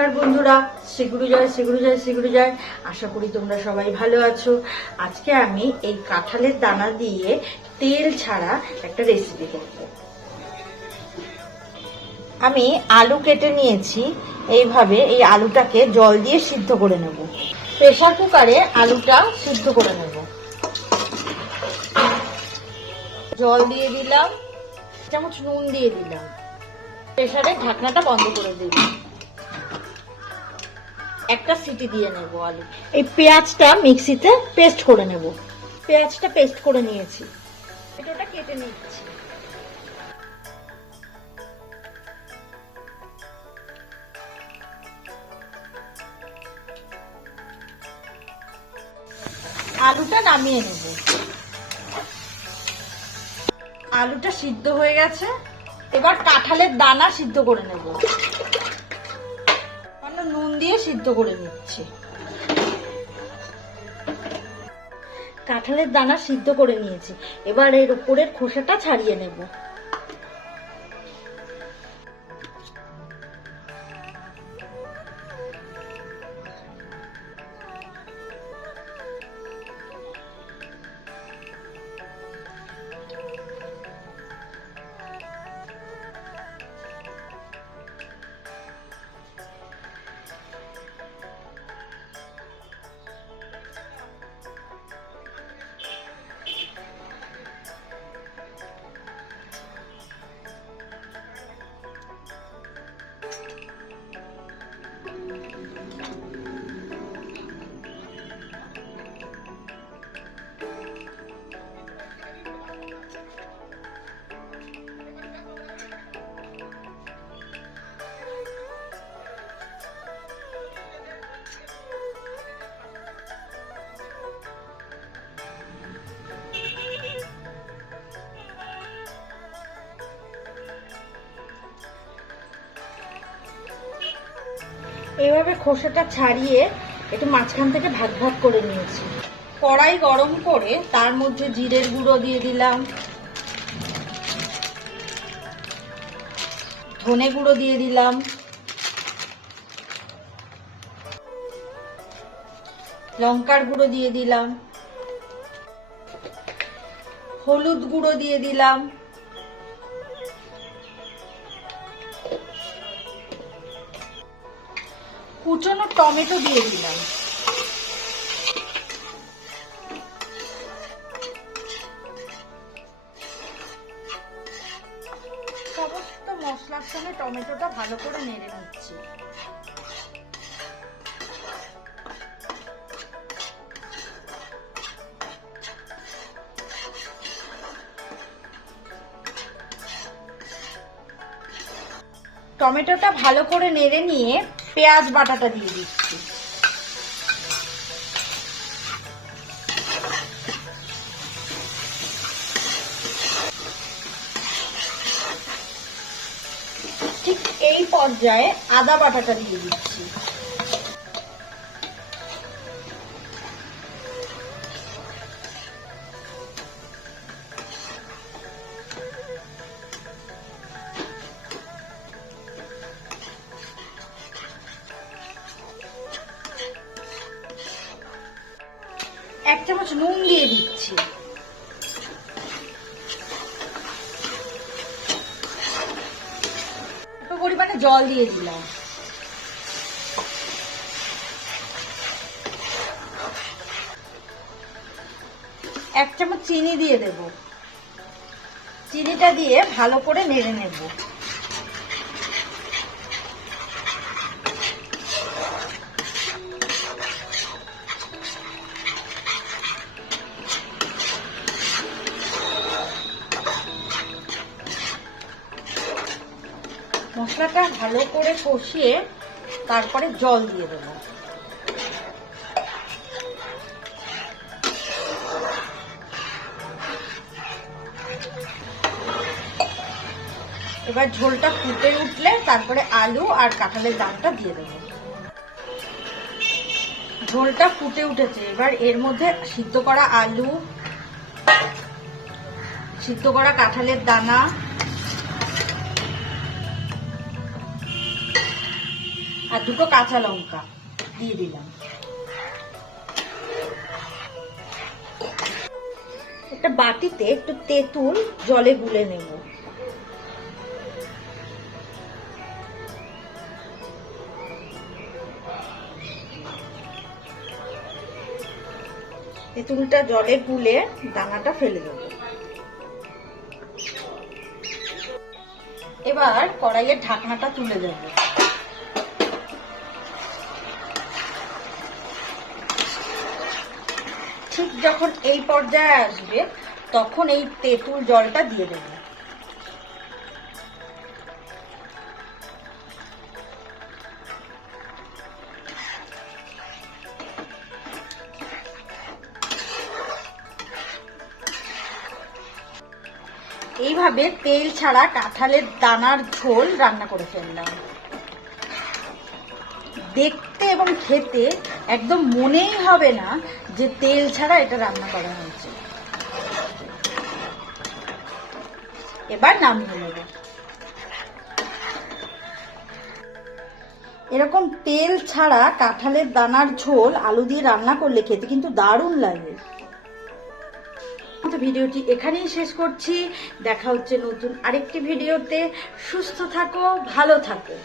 নমস্কার বন্ধুরা। শ্রীগুরু জয় শ্রীগুরু জয় শ্রীগুরু জয়। আশা করি তোমরা সবাই ভালো আছো। আজকে আমি এই কাঁঠালের দানা দিয়ে তেল ছাড়া একটা রেসিপি করব। আমি আলু কেটে নিয়েছি। এইভাবে এই আলুটাকে জল দিয়ে সিদ্ধ করে নেব। প্রেসার কুকারে আলুটা সিদ্ধ করে নেব। জল দিয়ে দিলাম। চামচ নুন দিয়ে দিলাম। প্রেশারে ঢাকনাটা বন্ধ করে দিই একটা সিটি দিয়ে নেব আলু। এই পেঁয়াজটা মিক্সিতে পেস্ট করে নেব। পেঁয়াজটা পেস্ট করে নিয়েছি। টমেটোটা কেটে নিচ্ছি। আলুটা নামিয়ে নেব। আলুটা সিদ্ধ হয়ে গেছে। এবার কাঁঠালের দানা সিদ্ধ করে নেব। সামান্য নুন দিয়ে সিদ্ধ করে নিচ্ছি। কাঁঠালের দানা সিদ্ধ করে নিয়েছি। এবার এর উপরের খোসাটা ছাড়িয়ে নেব। এইভাবে খোসাটা ছাড়িয়ে একটু মাঝখান থেকে ভাগ ভাগ করে নিয়েছি। কড়াই গরম করে তার মধ্যে জিরের গুঁড়ো দিয়ে দিলাম। ধনে গুঁড়ো দিয়ে দিলাম। লঙ্কার গুঁড়ো দিয়ে দিলাম। হলুদ গুঁড়ো দিয়ে দিলাম। কুচনো টমেটো দিয়ে দিলাম। সমস্ত মশলার সঙ্গে টমেটোটা ভালো করে নেড়ে নিচ্ছি। টমেটোটা ভালো করে নেড়ে নিয়ে পেঁয়াজ বাটাটা দিয়ে দিচ্ছি। ঠিক এই পর্যায়ে আদা বাটাটা দিয়ে দিচ্ছি। এক চামচ নুন দিয়ে দিচ্ছি। পরিমাণে জল দিয়ে দিলাম। এক চামচ চিনি দিয়ে দেব। চিনিটা দিয়ে ভালো করে নেড়ে নেব। মশলাটা ভালো করে কষিয়ে তারপরে জল দিয়ে দেবো। এবার ঝোলটা ফুটে উঠলে তারপরে আলু আর কাঁঠালের দামটা দিয়ে দেবো। ঝোলটা ফুটে উঠেছে, এবার এর মধ্যে সিদ্ধ করা আলু, সিদ্ধ করা কাঁঠালের দানা আর দুটো কাঁচা লঙ্কা দিয়ে দিলাম। একটা বাটিতে একটু তেঁতুল জলে গুলে নেব। তেঁতুলটা জলে গুলে দানাটা ফেলে দেবো। এবার কড়াইয়ের ঢাকনাটা তুলে দেবো। ঠিক যখন এই পর্যায়ে আসবে, তখন এই তেঁতুল জলটা দিয়ে দেবো। এইভাবে তেল ছাড়া কাঁঠালের দানার ঝোল রান্না করে ফেললাম। দেখতে এবং খেতে একদম মনেই হবে না যে তেল ছাড়া এটা রান্না করা হয়েছে। এবার নামিয়ে নেব। এরকম তেল ছাড়া কাঁঠালের দানার ঝোল আলু দিয়ে রান্না করলে খেতে কিন্তু দারুণ লাগে। ভিডিওটি এখানেই শেষ করছি। দেখা হচ্ছে নতুন আরেকটি ভিডিওতে। সুস্থ থাকো, ভালো থাকো।